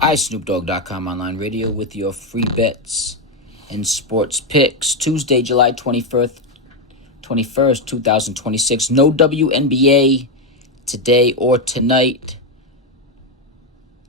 iSnoopDogg.com online radio with your free bets and sports picks. Tuesday, July 21st, 2026. No WNBA today or tonight.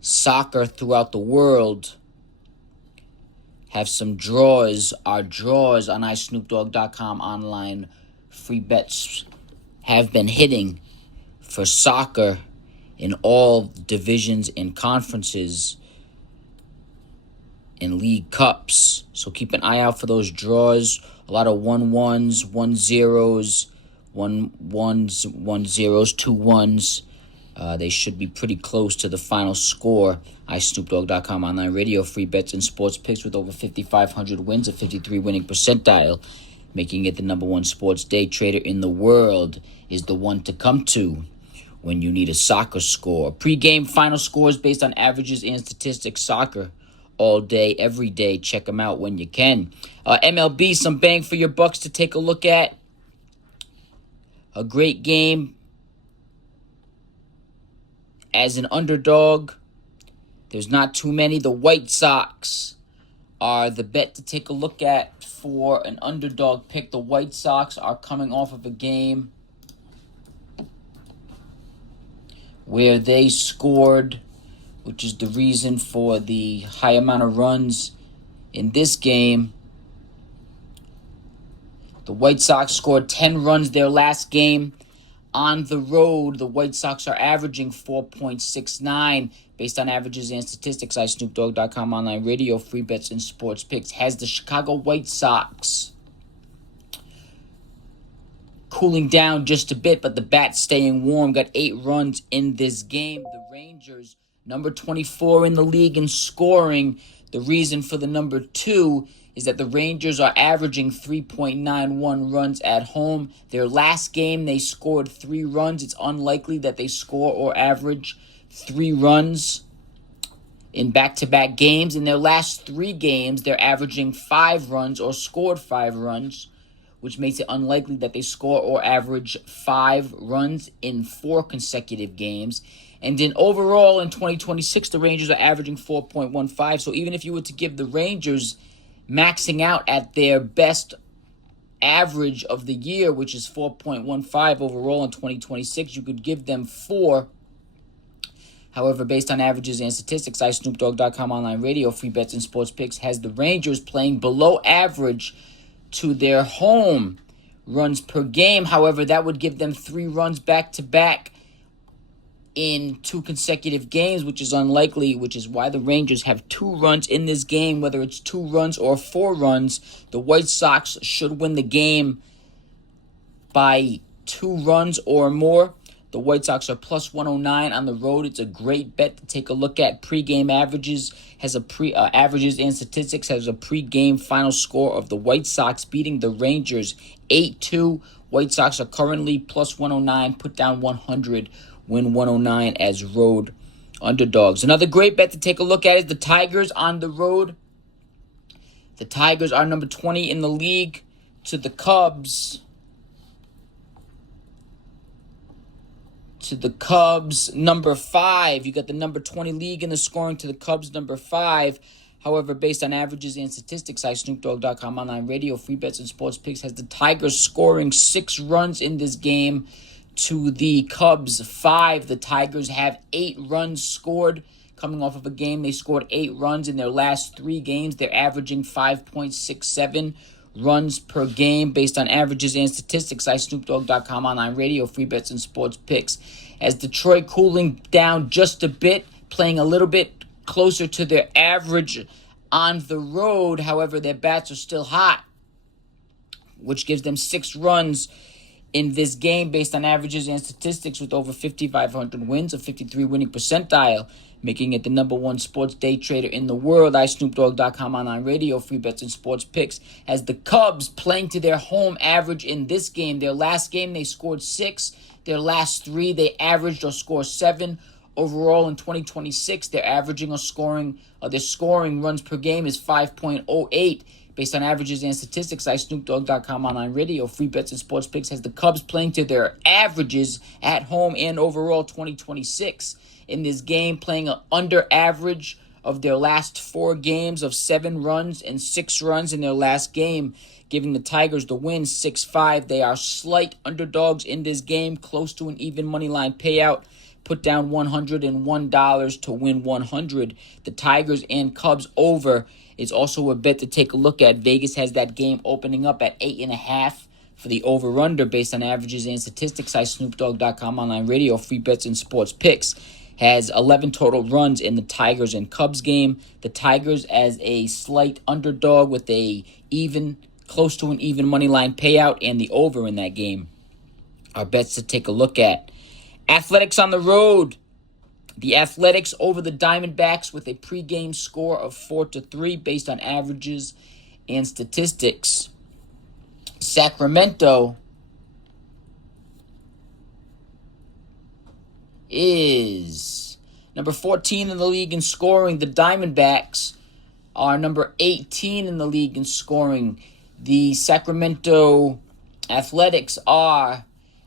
Soccer throughout the world have some draws. Our draws on iSnoopDogg.com online free bets have been hitting for soccer in all divisions and conferences and league cups. So keep an eye out for those draws. A lot of 1-1s, 1-0s, 1-1s, 1-0s, 2-1s. They should be pretty close to the final score. iSnoopDogg.com online radio, free bets and sports picks with over 5,500 wins, a 53 winning percentile, making it the number one sports day trader in the world, is the one to come to when you need a soccer score. Pre-game final scores based on averages and statistics. Soccer all day, every day. Check them out when you can. MLB, some bang for your bucks to take a look at. A great game as an underdog. There's not too many. The White Sox are the bet to take a look at for an underdog pick. The White Sox are coming off of a game where they scored, which is the reason for the high amount of runs in this game. The White Sox scored 10 runs their last game. On the road, the White Sox are averaging 4.69 based on averages and statistics. iSnoopDogg.com online radio, free bets and sports picks has the Chicago White Sox cooling down just a bit, but the bat's staying warm. Got 8 runs in this game. The Rangers, number 24 in the league in scoring. The reason for the number 2 is that the Rangers are averaging 3.91 runs at home. Their last game, they scored 3 runs. It's unlikely that they score or average 3 runs in back-to-back games. In their last 3 games, they're averaging 5 runs or scored 5 runs, which makes it unlikely that they score or average 5 runs in 4 consecutive games. And then overall in 2026, the Rangers are averaging 4.15. So even if you were to give the Rangers maxing out at their best average of the year, which is 4.15 overall in 2026, you could give them 4. However, based on averages and statistics, iSnoopDogg.com online radio, free bets and sports picks has the Rangers playing below average to their home runs per game. However, that would give them 3 runs back-to-back in 2 consecutive games, which is unlikely, which is why the Rangers have 2 runs in this game. Whether it's 2 runs or 4 runs, the White Sox should win the game by 2 runs or more. The White Sox are plus 109 on the road. It's a great bet to take a look at. Pre-game averages averages and statistics has a pre-game final score of the White Sox beating the Rangers 8-2. White Sox are currently plus 109. Put down 100. Win 109 as road underdogs. Another great bet to take a look at is the Tigers on the road. The Tigers are number 20 in the league to the Cubs. Number 5. You got the number 20 league in the scoring to the Cubs, number 5. However, based on averages and statistics, iSnoopDogg.com online radio, free bets and sports picks has the Tigers scoring 6 runs in this game to the Cubs 5. The Tigers have 8 runs scored coming off of a game. They scored 8 runs in their last 3 games. They're averaging 5.67 runs per game based on averages and statistics. iSnoopDogg.com online radio, free bets and sports picks. As Detroit cooling down just a bit, playing a little bit closer to their average on the road. However, their bats are still hot, which gives them 6 runs in this game based on averages and statistics with over 5,500 wins, a 53 winning percentile, making it the number one sports day trader in the world. iSnoopDogg.com online radio, free bets and sports picks has the Cubs playing to their home average in this game. Their last game, they scored 6. Their last 3, they averaged or scored 7. Overall in 2026, their scoring runs per game is 5.08. Based on averages and statistics, iSnoopDogg.com online radio, free bets and sports picks has the Cubs playing to their averages at home and overall 2026. In this game, playing under average of their last 4 games of 7 runs and 6 runs in their last game, giving the Tigers the win 6-5. They are slight underdogs in this game, close to an even money line payout. Put down $101 to win 100. The Tigers and Cubs over is also a bet to take a look at. Vegas has that game opening up at 8.5 for the over-under based on averages and statistics. SnoopDogg.com online radio, free bets and sports picks. Has 11 total runs in the Tigers and Cubs game. The Tigers as a slight underdog with a close to an even money line payout, and the over in that game are bets to take a look at. Athletics on the road. The Athletics over the Diamondbacks with a pregame score of 4-3 based on averages and statistics. Sacramento is number 14 in the league in scoring. The Diamondbacks are number 18 in the league in scoring. The Sacramento Athletics are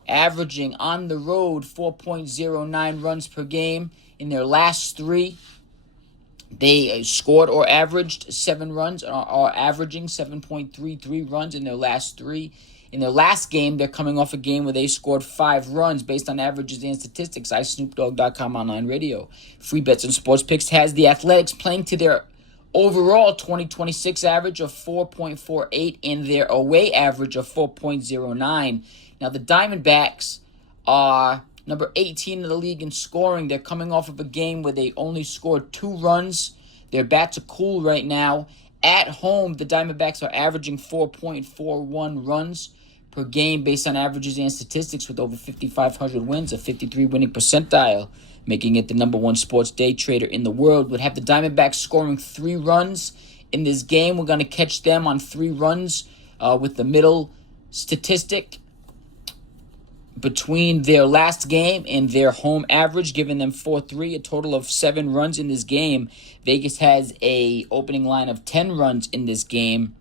averaging on the road 4.09 runs per game. In their last 3, they scored or averaged 7 runs, or are averaging 7.33 runs in their last 3. In their last game, they're coming off a game where they scored 5 runs based on averages and statistics. SnoopDogg.com online radio. Free bets and sports picks has the Athletics playing to their overall 2026 average of 4.48 and their away average of 4.09. Now, the Diamondbacks are number 18 in the league in scoring. They're coming off of a game where they only scored 2 runs. Their bats are cool right now. At home, the Diamondbacks are averaging 4.41 runs per game based on averages and statistics with over 5,500 wins, a 53 winning percentile, making it the number 1 sports day trader in the world. Would have the Diamondbacks scoring 3 runs in this game. We're going to catch them on 3 runs with the middle statistic between their last game and their home average, giving them 4-3, a total of 7 runs in this game. Vegas has a opening line of 10 runs in this game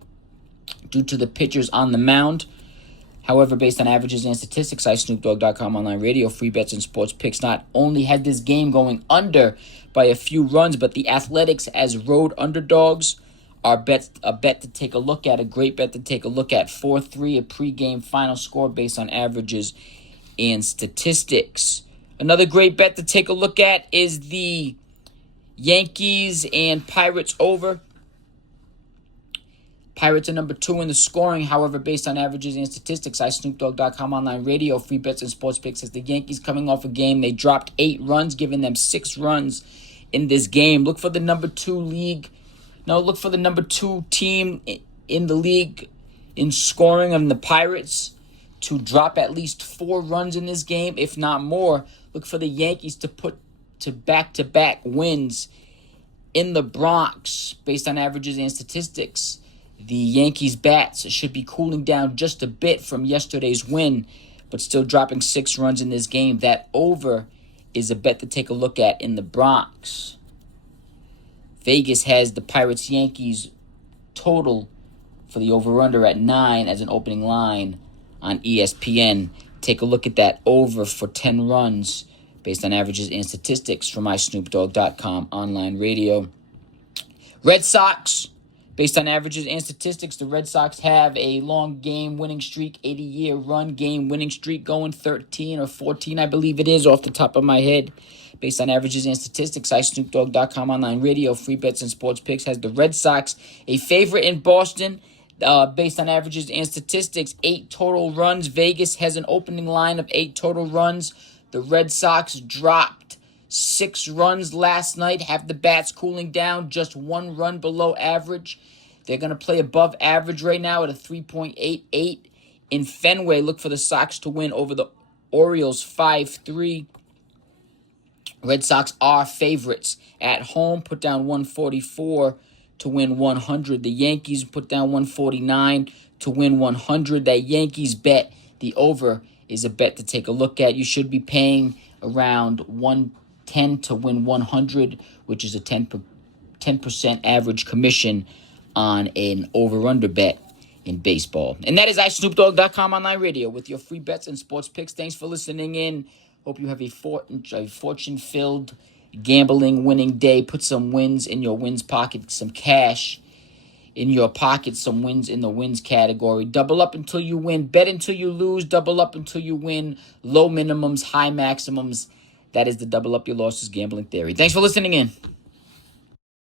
due to the pitchers on the mound. However, based on averages and statistics, SnoopDogg.com online radio, free bets and sports picks not only had this game going under by a few runs, but the Athletics as road underdogs are a bet to take a look at, a great bet to take a look at. 4-3, a pregame final score based on averages and statistics. Another great bet to take a look at is the Yankees and Pirates over. Pirates are number 2 in the scoring, however, based on averages and statistics. SnoopDogg.com online radio, free bets and sports picks as the Yankees coming off a game. They dropped 8 runs, giving them 6 runs in this game. Look for the number 2 team in the league in scoring on the Pirates to drop at least 4 runs in this game, if not more. Look for the Yankees to put to back-to-back wins in the Bronx based on averages and statistics. The Yankees bats should be cooling down just a bit from yesterday's win, but still dropping 6 runs in this game. That over is a bet to take a look at in the Bronx. Vegas has the Pirates-Yankees total for the over-under at 9 as an opening line on ESPN. Take a look at that over for 10 runs based on averages and statistics from SnoopDogg.com online radio. Red Sox, based on averages and statistics, the Red Sox have a long game winning streak, 80-year run game winning streak going, 13 or 14, I believe it is, off the top of my head. Based on averages and statistics, SnoopDogg.com online radio, free bets and sports picks has the Red Sox a favorite in Boston. Based on averages and statistics, 8 total runs. Vegas has an opening line of 8 total runs. The Red Sox dropped 6 runs last night, have the bats cooling down, just 1 run below average. They're going to play above average right now at a 3.88 in Fenway. Look for the Sox to win over the Orioles 5-3. Red Sox are favorites at home. Put down 144 to win 100. The Yankees put down 149 to win 100. That Yankees bet, the over, is a bet to take a look at. You should be paying around 110 to win 100, which is a 10% average commission on an over-under bet in baseball. And that is SnoopDogg.com online radio with your free bets and sports picks. Thanks for listening in. Hope you have a fortune-filled gambling winning day. Put some wins in your wins pocket, some cash in your pocket, some wins in the wins category. Double up until you win. Bet until you lose. Double up until you win. Low minimums, high maximums. That is the double up your losses gambling theory. Thanks for listening in.